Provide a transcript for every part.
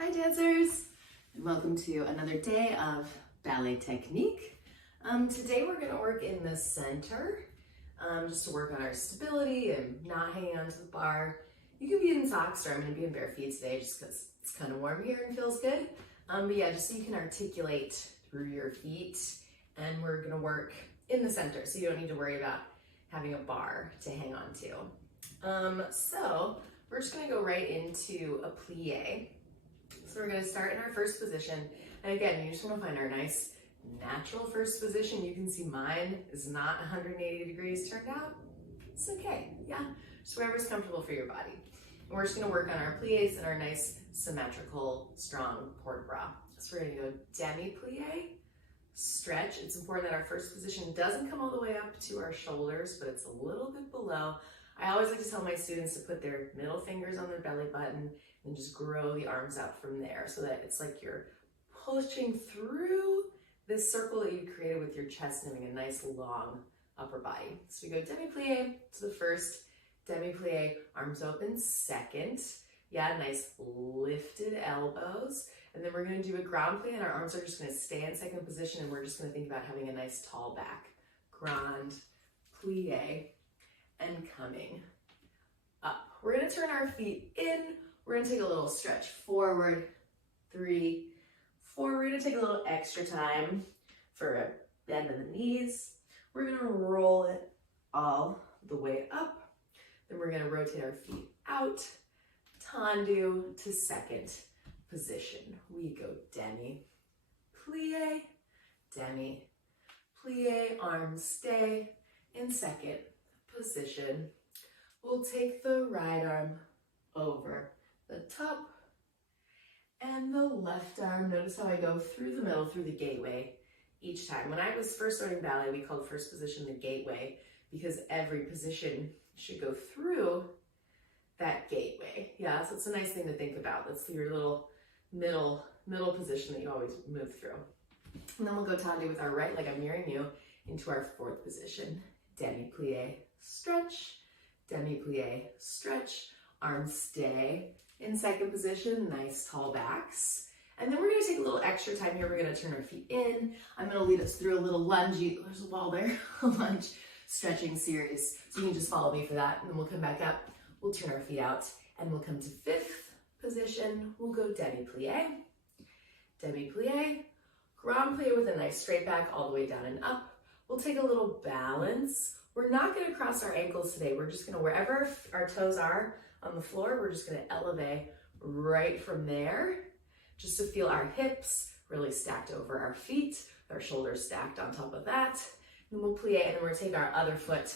Hi dancers, and welcome to another day of Ballet Technique. Today we're going to work in the center, just to work on our stability and not hanging onto the bar. You can be in socks, or I'm going to be in bare feet today just because it's kind of warm here and feels good. But yeah, just so you can articulate through your feet, and we're going to work in the center, so you don't need to worry about having a bar to hang on to. So we're just going to go right into a plie. So we're going to start in our first position, and again, you just want to find our nice natural first position. You can see mine is not 180 degrees turned out. It's okay, yeah, just wherever's comfortable for your body. And we're just going to work on our plies and our nice symmetrical, strong port bras. So we're going to go demi-plie, stretch. It's important that our first position doesn't come all the way up to our shoulders, but it's a little bit below. I always like to tell my students to put their middle fingers on their belly button and just grow the arms out from there so that it's like you're pushing through this circle that you created with your chest and having a nice long upper body. So we go demi-plie to the first, demi-plie, arms open, second. Yeah, nice lifted elbows. And then we're gonna do a ground plie and our arms are just gonna stay in second position and we're just gonna think about having a nice tall back. Grand, plie, and coming up. We're gonna turn our feet in. We're gonna take a little stretch forward, 3, 4. We're gonna take a little extra time for a bend in the knees. We're gonna roll it all the way up. Then we're gonna rotate our feet out, Fondue to second position. We go demi, plie, demi, plie, arms stay in second position. We'll take the right arm over the top and the left arm. Notice how I go through the middle, through the gateway each time. When I was first learning ballet, we called first position the gateway because every position should go through that gateway. Yeah, so it's a nice thing to think about. That's your little middle position that you always move through. And then we'll go Fondue with our right leg. I'm mirroring you into our fourth position. Demi-plie, stretch, demi-plie, stretch, arms stay in second position, nice tall backs. And then we're gonna take a little extra time here. We're gonna turn our feet in. I'm gonna lead us through a little lunge, there's a wall there, a lunge stretching series. So you can just follow me for that. And then we'll come back up, we'll turn our feet out, and we'll come to fifth position. We'll go demi-plie, demi-plie, grand plie with a nice straight back all the way down and up. We'll take a little balance. We're not gonna cross our ankles today. We're just gonna, wherever our toes are on the floor, we're just gonna elevate right from there, just to feel our hips really stacked over our feet, our shoulders stacked on top of that. And we'll plie, and then we're gonna take our other foot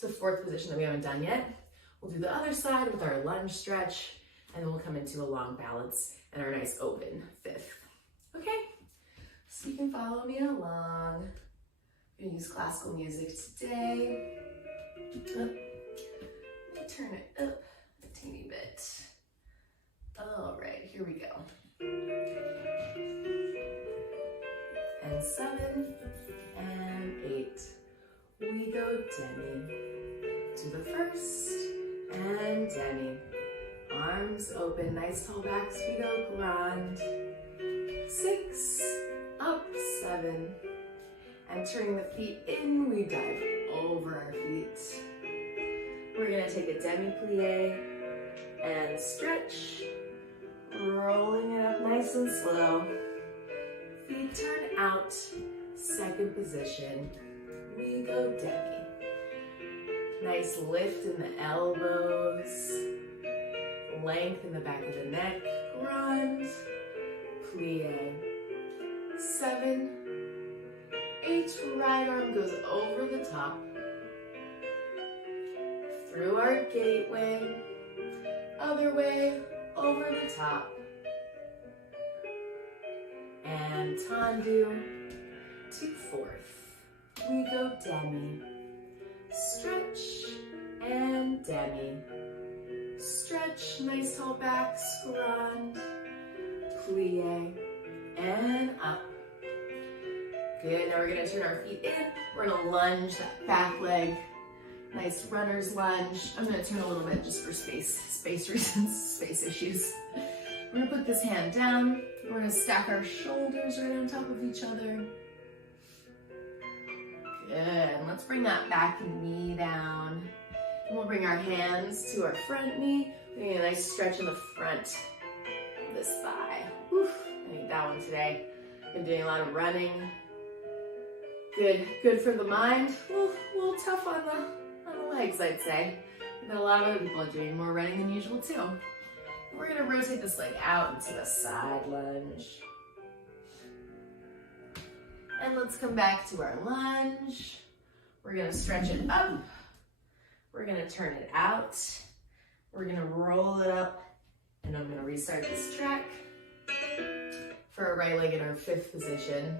to fourth position that we haven't done yet. We'll do the other side with our lunge stretch, and then we'll come into a long balance and our nice open fifth. Okay, so you can follow me along. I'm gonna use classical music today. Let me turn it up a teeny bit. All right, here we go. And 7 and 8. We go demi to the first and demi. Arms open, nice tall backs. We go grand. 6, up, 7. And turning the feet in, we dive over our feet. We're gonna take a demi-plie and stretch, rolling it up nice and slow. Feet turn out, second position. We go demi. Nice lift in the elbows, length in the back of the neck, grand, plie. 7, 8, right arm goes over the top, through our gateway, other way, over the top, and Fondue to fourth. We go demi, stretch, and demi, stretch, nice tall backs, grand, plie, and up. Good, now we're gonna turn our feet in. We're gonna lunge that back leg. Nice runner's lunge. I'm gonna turn a little bit just for space reasons, space issues. We're gonna put this hand down. We're gonna stack our shoulders right on top of each other. Good, let's bring that back knee down. And we'll bring our hands to our front knee. We're getting a nice stretch in the front of this thigh. Whew, I need that one today. Been doing a lot of running. Good for the mind. A little tough on the legs, I'd say. But a lot of other people are doing more running than usual too. We're gonna rotate this leg out into the side lunge. And let's come back to our lunge. We're gonna stretch it up. We're gonna turn it out. We're gonna roll it up, and I'm gonna restart this track for our right leg in our 5th position.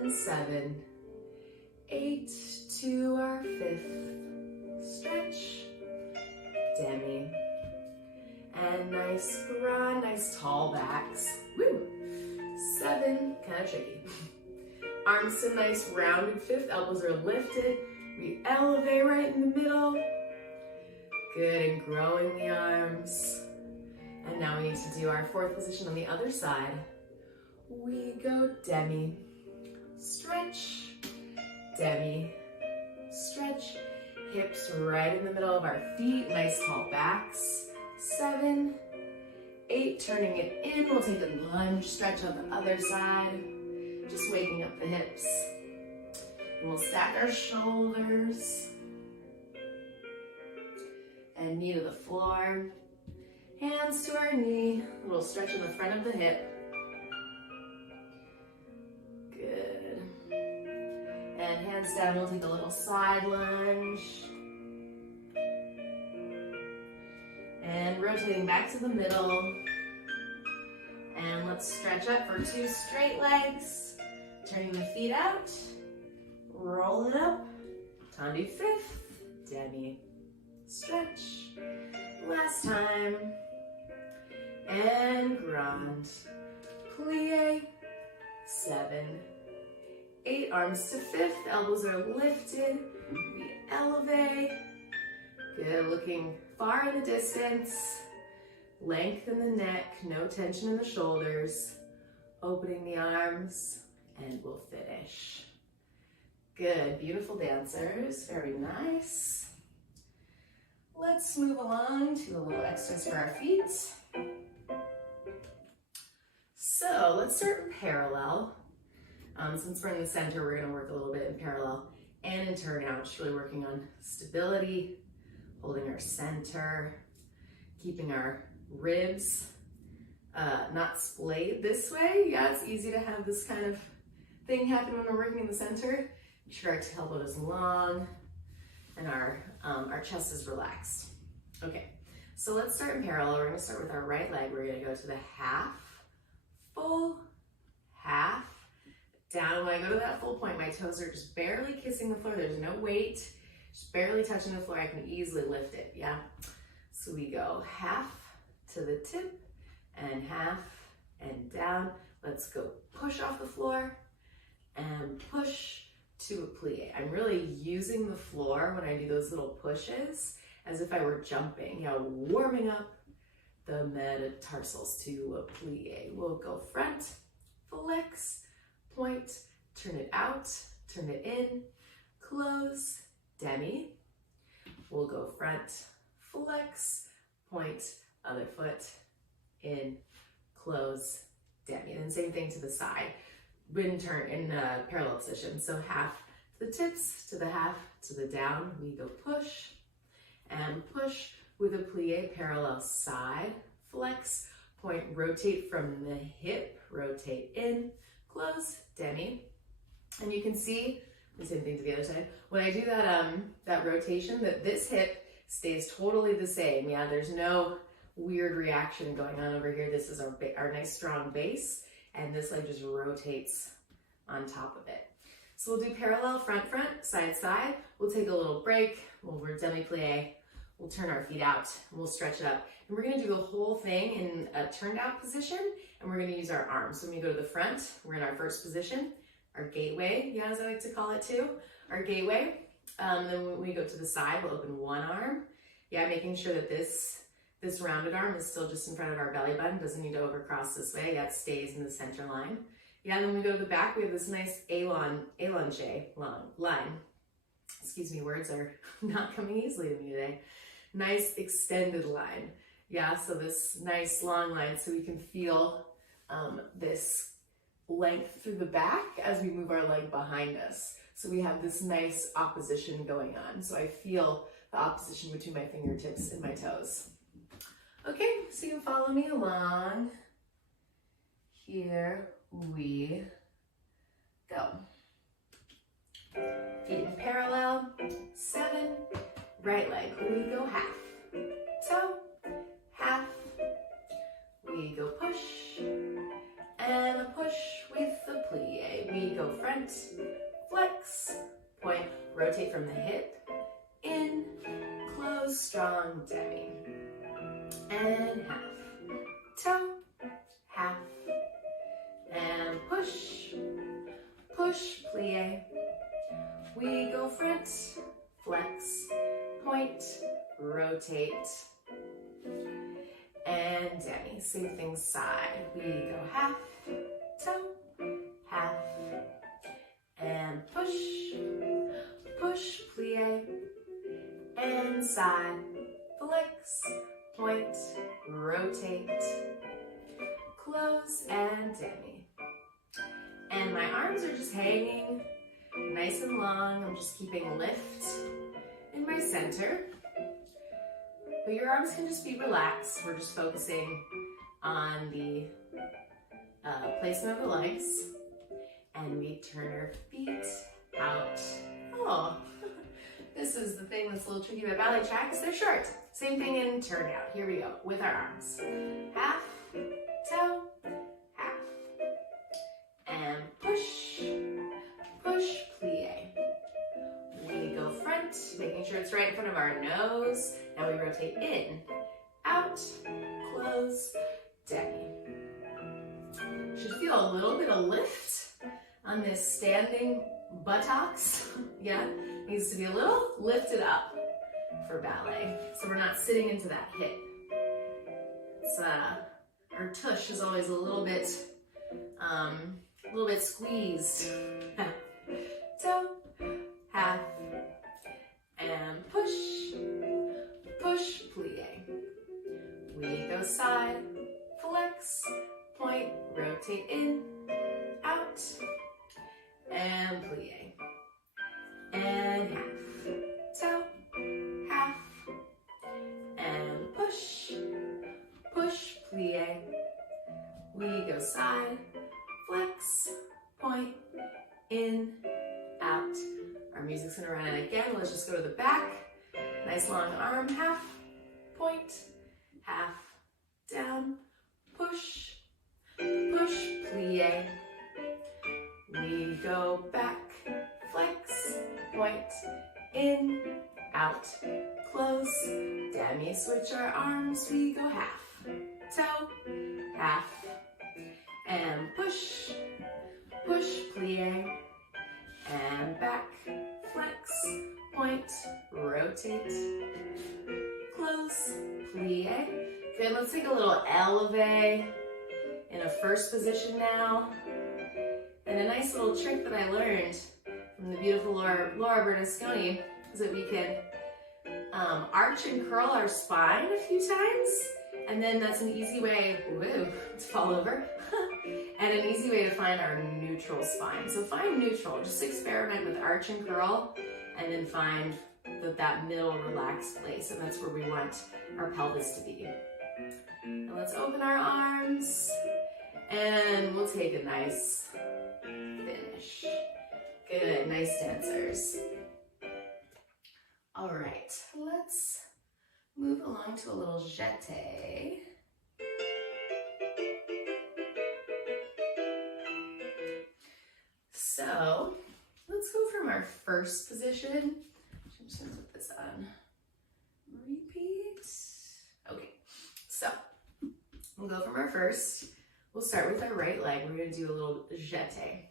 And 7, 8 to our 5th. Stretch, demi. And nice grand, nice tall backs. Woo! 7, kind of tricky. Arms to nice rounded 5th, elbows are lifted. We elevate right in the middle. Good, and growing the arms. And now we need to do our 4th position on the other side. We go demi, stretch, demi, stretch. Hips right in the middle of our feet, nice tall backs. 7, 8, turning it in. We'll take a lunge stretch on the other side. Just waking up the hips. And we'll stack our shoulders. And knee to the floor. Hands to our knee. A little stretch in the front of the hip. Good. And hands down, we'll take a little side lunge. And rotating back to the middle. And let's stretch up for 2 straight legs. Turning the feet out. Roll it up. Fondue 5th. Demi. Stretch. Last time. And grand. Plie. 7, 8. Arms to 5th. Elbows are lifted. We elevate. Good. Looking far in the distance. Lengthen the neck. No tension in the shoulders. Opening the arms. And we'll finish. Good, beautiful dancers, very nice. Let's move along to a little exercise for our feet. So let's start in parallel. Since we're in the center, we're gonna work a little bit in parallel and in turnout, just really working on stability, holding our center, keeping our ribs not splayed this way. Yeah, it's easy to have this kind of thing happen when we're working in the center. Make sure our tailbone is long and our chest is relaxed. Okay, so let's start in parallel. We're gonna start with our right leg. We're gonna go to the half, full, half, down. When I go to that full point, my toes are just barely kissing the floor. There's no weight, just barely touching the floor. I can easily lift it, yeah? So we go half to the tip and half and down. Let's go push off the floor and push to a plie. I'm really using the floor when I do those little pushes as if I were jumping, you know, warming up the metatarsals to a plie. We'll go front, flex, point, turn it out, turn it in, close, demi. We'll go front, flex, point, other foot, in, close, demi. And then same thing to the side. When turn in parallel position. So half to the tips, to the half, to the down. We go push and push with a plie, parallel side, flex, point, rotate from the hip, rotate in, close, demi. And you can see the same thing to the other side. When I do that rotation, that this hip stays totally the same. Yeah, there's no weird reaction going on over here. This is our nice strong base. And this leg just rotates on top of it. So we'll do parallel, front, side, side. We'll take a little break. We're demi-plie. We'll turn our feet out and we'll stretch it up. And we're gonna do the whole thing in a turned out position, and we're gonna use our arms. So when we go to the front, we're in our first position, our gateway, yeah, as I like to call it too, our gateway. Then when we go to the side, we'll open one arm. Yeah, making sure that this This rounded arm is still just in front of our belly button, doesn't need to overcross this way, yet stays in the center line. Yeah, and then we go to the back, we have this nice allonge line. Excuse me, words are not coming easily to me today. Nice extended line. Yeah, so this nice long line, so we can feel this length through the back as we move our leg behind us. So we have this nice opposition going on. So I feel the opposition between my fingertips and my toes. Okay, so you can follow me along. Here we go. Feet in parallel, 7, right leg, we go half, toe, half, we go push, and a push with the plie. We go front, flex, point, rotate from the hip, in, close, strong demi, and half, toe, half, and push, push, plie. We go front, flex, point, rotate, and demi. Same thing side. We go half, toe, half, and push, push, plie, and side, flex, point, rotate, close, and demi. And my arms are just hanging nice and long. I'm just keeping lift in my center. But your arms can just be relaxed. We're just focusing on the placement of the legs. And we turn our feet out. Oh, this is the thing that's a little tricky about ballet tracks. They're short. Same thing in turn out. Here we go with our arms. Half, toe, half. And push, push, plie. We go front, making sure it's right in front of our nose. Now we rotate in, out, close, demi. Should feel a little bit of lift on this standing buttocks. Yeah, needs to be a little lifted up for ballet. So we're not sitting into that hip. It's, our tush is always a little bit squeezed. Toe, half, and push, push, plie. We go side, flex, point, rotate in, out, and plie. And half, toe, half, and push, push, plie. We go side, flex, point, in, out. Our music's gonna run out again. Let's just go to the back. Nice long arm, half, point, half, down, push, push, plie. We go back, flex, point, in, out, close, demi. Switch our arms, we go half, toe, half, and push, push, plie, and back, flex, point, rotate, close, plie. Good, let's take a little elevate in a first position now. And a nice little trick that I learned from the beautiful Laura Bernasconi is that we can arch and curl our spine a few times. And then that's an easy way, to fall over. And an easy way to find our neutral spine. So find neutral, just experiment with arch and curl, and then find that middle relaxed place. And that's where we want our pelvis to be. And let's open our arms, and we'll take a nice finish. Good, nice dancers. All right, let's move along to a little jete. So let's go from our first position. I'm just gonna put this on repeat. Okay, so we'll go from our first. We'll start with our right leg. We're gonna do a little jete.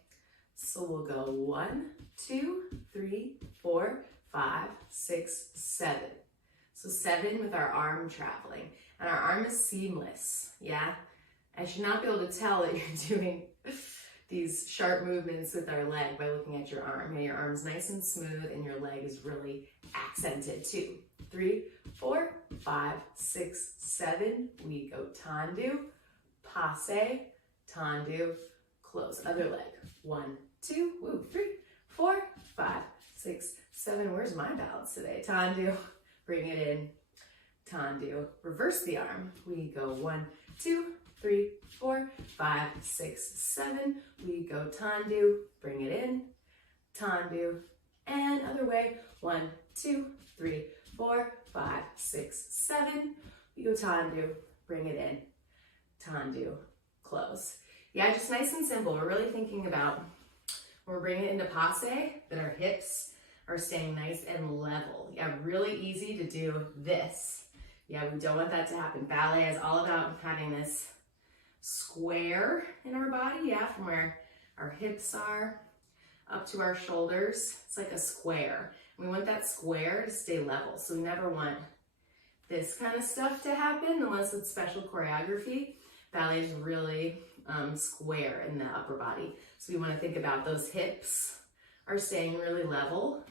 So we'll go 1, 2, 3, 4, 5, 6, 7. So 7 with our arm traveling. And our arm is seamless, yeah? I should not be able to tell that you're doing these sharp movements with our leg by looking at your arm. And your arm's nice and smooth and your leg is really accented too. 3, 4, 5, 6, 7. We go tendu, passe, tendu, close. Other leg. 1, 2, woo, 3, 4, 5, 6, 7. Where's my balance today? Tendu, bring it in. Tendu, reverse the arm. We go 1, 2, 3, 4, 5, 6, 7. We go tendu, bring it in. Tendu, and other way. 1, 2, 3, 4, 5, 6, 7. We go tendu, bring it in. Tendu, close. Yeah, just nice and simple. We're really thinking about, we're bringing it into passe, that our hips are staying nice and level. Yeah, really easy to do this. Yeah, we don't want that to happen. Ballet is all about having this square in our body, yeah, from where our hips are up to our shoulders. It's like a square. We want that square to stay level. So we never want this kind of stuff to happen unless it's special choreography. Ballet is really square in the upper body. So we want to think about those hips are staying really level.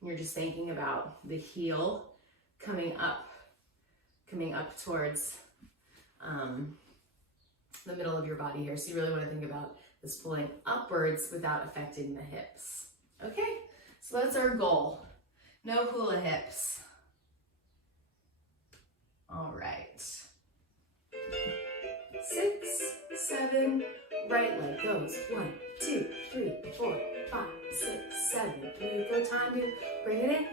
And you're just thinking about the heel coming up towards the middle of your body here. So you really want to think about this pulling upwards without affecting the hips. Okay, so that's our goal. No hula hips. All right. 6, 7, right leg goes. 1, 2, 3, 4, 5, 6, 7. We go tendu, bring it in.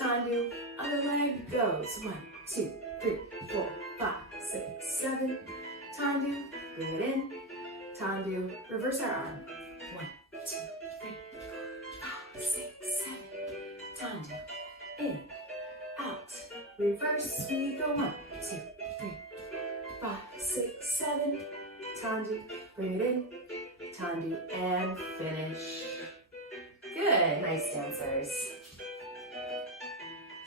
Tendu, other leg goes. 1, 2, 3, 4, 5, 6, 7. Tendu, bring it in. Tendu, reverse our arm. 1, 2, 3, 4, 5, 6, 7. Tendu, in, out, reverse. We go 1, 2, 3, 5, 6, 7. Tendu, bring it in. Tendu, and finish. Good, nice dancers.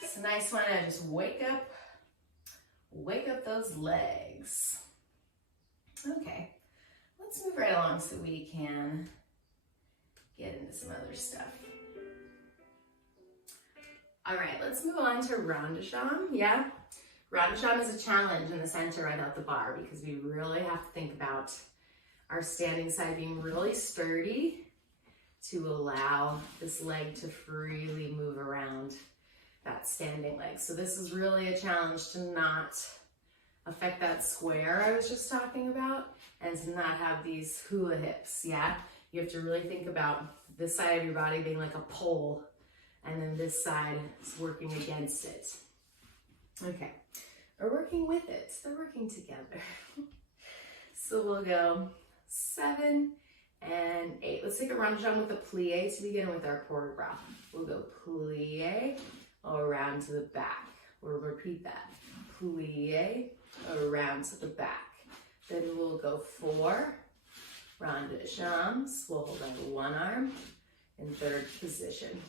It's a nice one to just wake up those legs. Okay, let's move right along so we can get into some other stuff. All right, let's move on to rond de jambe, yeah? Rond de jambe is a challenge in the center right out the bar because we really have to think about our standing side being really sturdy to allow this leg to freely move around that standing leg. So this is really a challenge to not affect that square I was just talking about and to not have these hula hips, yeah? You have to really think about this side of your body being like a pole and then this side is working against it. Okay, or working with it, they're working together. So we'll go 7 and 8. Let's take a rond de jambe with a plie to begin with our choreograph. We'll go plie around to the back. We'll repeat that. Plie around to the back. Then we'll go 4 rond de jambes. We'll hold on to one arm in third position.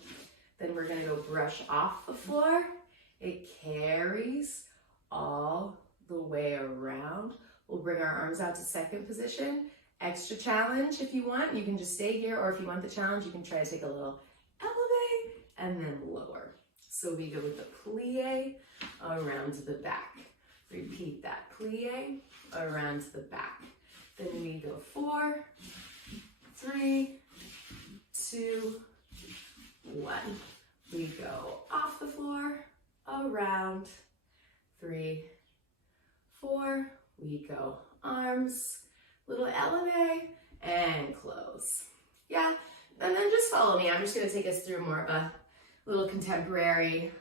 Then we're going to go brush off the floor. It carries all the way around. We'll bring our arms out to second position. Extra challenge if you want. You can just stay here, or if you want the challenge, you can try to take a little elevate and then lower. So we go with the plie around to the back. Repeat that. Plie around to the back. Then we go 4, 3, 2, 1. We go off the floor, around, 3, 4. We go arms, little elevate, and close. Yeah, and then just follow me. I'm just going to take us through more of a little contemporary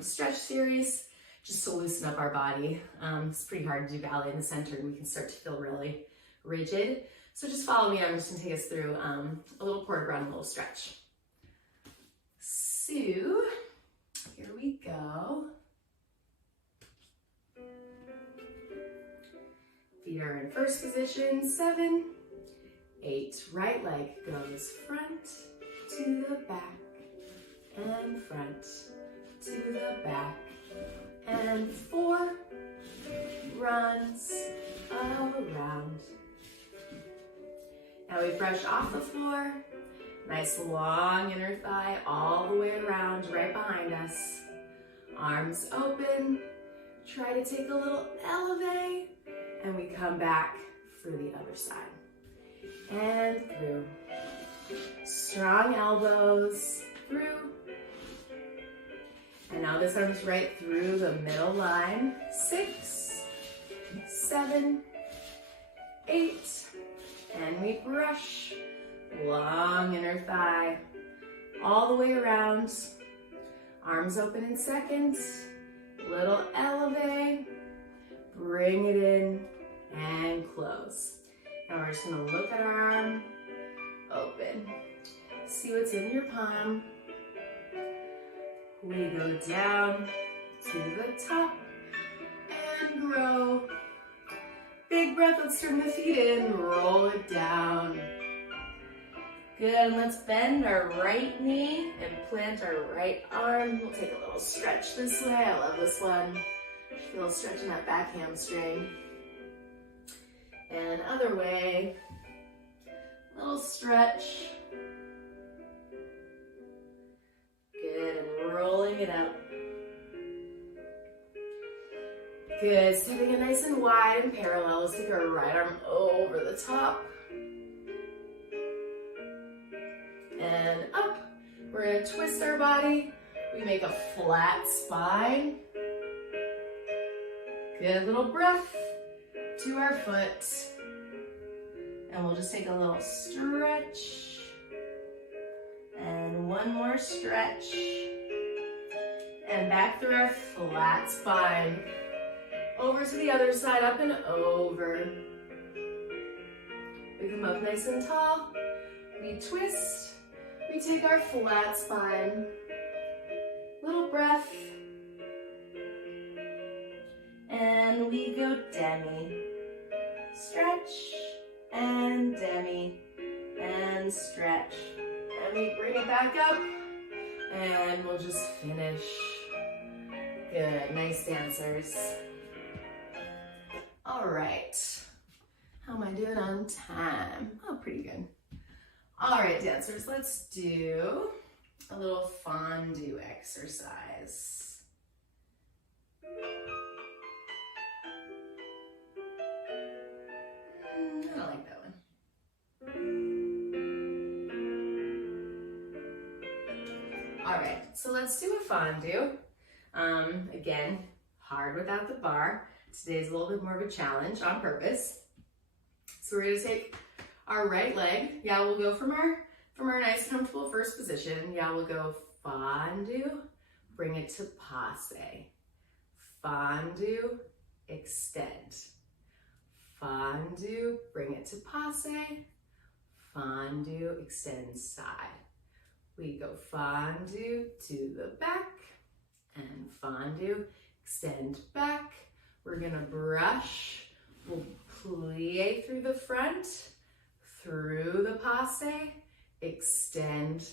stretch series just to loosen up our body. It's pretty hard to do ballet in the center and we can start to feel really rigid. So just follow me. I'm just going to take us through a little choreograph and a little stretch. So here we go. Feet are in first position. 7, 8. Right leg goes front to the back and front to the back runs around. Now we brush off the floor. Nice long inner thigh all the way around, right behind us. Arms open. Try to take a little elevate. And we come back for the other side. And through. Strong elbows through. And now this arm's right through the middle line. 6, 7, 8. And we brush. Long inner thigh. All the way around. Arms open in seconds. Little elevate. Bring it in and close. Now we're just gonna look at our arm. Open. See what's in your palm. We go down to the top and grow. Big breath, let's turn the feet in, roll it down. Good, and let's bend our right knee and plant our right arm. We'll take a little stretch this way. I love this one. Feel a stretch in that back hamstring. And other way, little stretch. Good, and rolling it up. Good, stepping it nice and wide and parallel. Let's take our right arm over the top. And up. We're gonna twist our body. We make a flat spine. Good, little breath to our foot. And we'll just take a little stretch. And one more stretch. And back through our flat spine. Over to the other side, up and over. We come up nice and tall. We twist. We take our flat spine. Little breath. And we go demi. Stretch. And demi. And stretch. And we bring it back up. And we'll just finish. Good. Nice dancers. All right. How am I doing on time? Oh, pretty good. All right, dancers, let's do a little fondue exercise. I don't like that one. All right, so let's do a fondue. Again, hard without the bar. Today's a little bit more of a challenge on purpose. So we're gonna take our right leg. Yeah, we'll go from our nice comfortable first position. Yeah, we'll go fondue, bring it to passe. Fondue, extend. Fondue, bring it to passe. Fondue, extend side. We go fondue to the back and fondue, extend back. We're gonna brush. We'll plie through the front, through the passe, extend,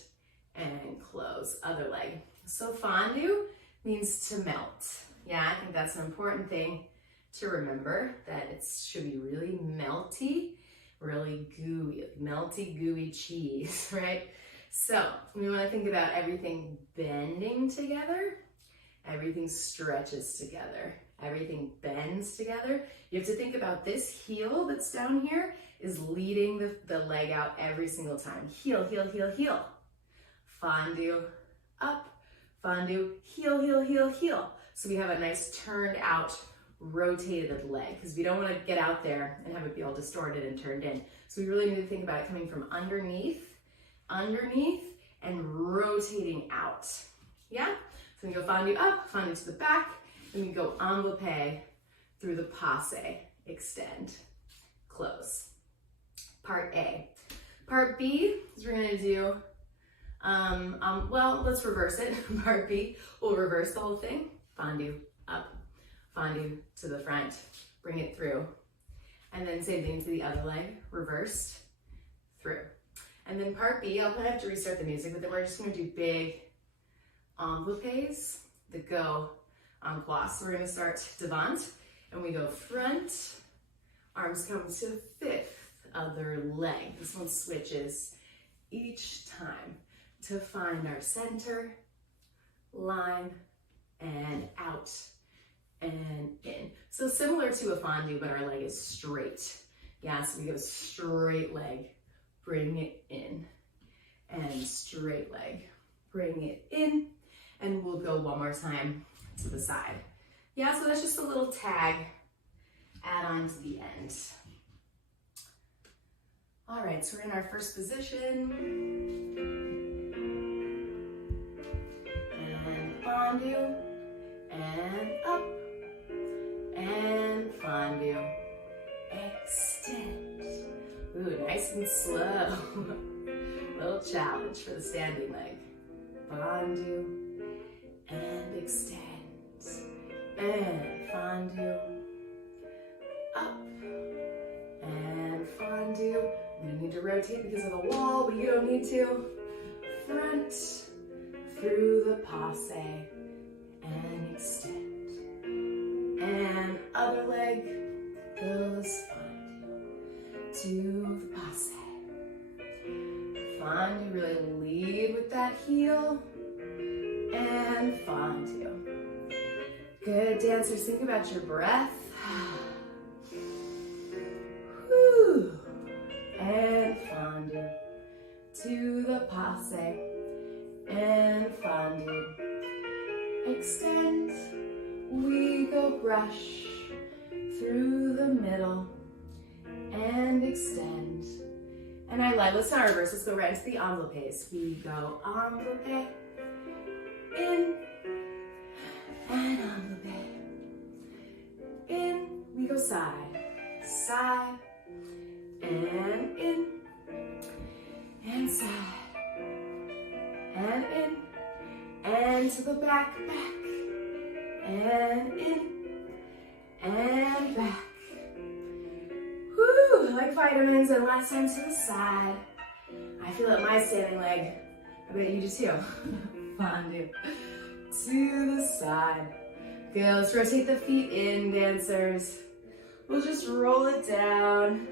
and close. Other leg. So fondue means to melt. Yeah, I think that's an important thing to remember, that it should be really melty, really gooey, melty, gooey cheese, right? So we want to think about everything bending together, everything stretches together, everything bends together. You have to think about this heel that's down here is leading the leg out every single time. Heel, heel, heel, heel. Fondue, up, fondue, heel, heel, heel, heel. So we have a nice turned out, rotated leg, because we don't want to get out there and have it be all distorted and turned in. So we really need to think about it coming from underneath, and rotating out. Yeah? So we go fondue up, fondue to the back, and we go enveloppe through the passe, extend, close. Part A. Part B is we're gonna do, well, let's reverse it. Part B, we'll reverse the whole thing. Fondue up, fondue to the front, bring it through. And then same thing to the other leg, reversed, through. And then part B, I'll probably have to restart the music, but then we're just gonna do big enveloppes that go en gloss. So we're gonna start devant, and And we go front, arms come to the fifth, other leg. This one switches each time to find our center, line, and out and in. So similar to a fondue, but our leg is straight. Yeah, so we go straight leg, bring it in, and straight leg, bring it in, and we'll go one more time to the side. Yeah, so that's just a little tag add on to the end. All right, so we're in our first position. And fondue, and up, and fondue. Extend. Ooh, nice and slow. Little challenge for the standing leg. Fondue, and extend. And fondue, up, and fondue. We need to rotate because of the wall, but you don't need to. Front, through the passe, and extend. And other leg goes fondue to the passe. Fondue, really lead with that heel, and fondue. Good, dancers, think about your breath. Whew. And fondue to the passe, and fondue. Extend, we go brush through the middle, and extend. And I like, let's not reverse, let's go right into the enveloppes. We go enveloppe, in, and enveloppe. In, we go side, side, and in, and side, and in, and to the back, back, and in, and back. Woo, like vitamins, and last time to the side. I feel it in my standing leg. I bet you do too. Fondue. To the side. Good, let's rotate the feet in, dancers. We'll just roll it down.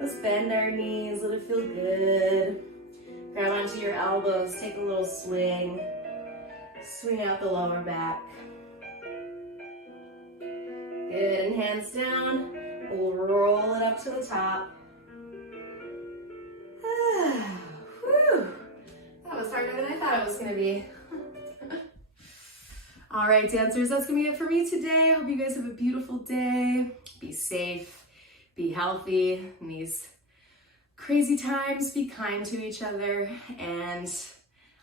Let's bend our knees, let it feel good. Grab onto your elbows, take a little swing. Swing out the lower back. Good, and hands down. We'll roll it up to the top. Whew. That was harder than I thought it was gonna be. All right, dancers, that's gonna be it for me today. I hope you guys have a beautiful day. Be safe, be healthy in these crazy times. Be kind to each other, and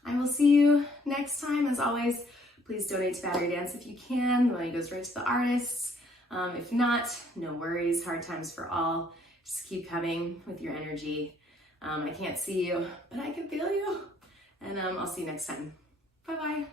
I will see you next time. As always, please donate to Battery Dance if you can. The money goes right to the artists. If not, no worries, hard times for all. Just keep coming with your energy. I can't see you, but I can feel you. And I'll see you next time. Bye-bye.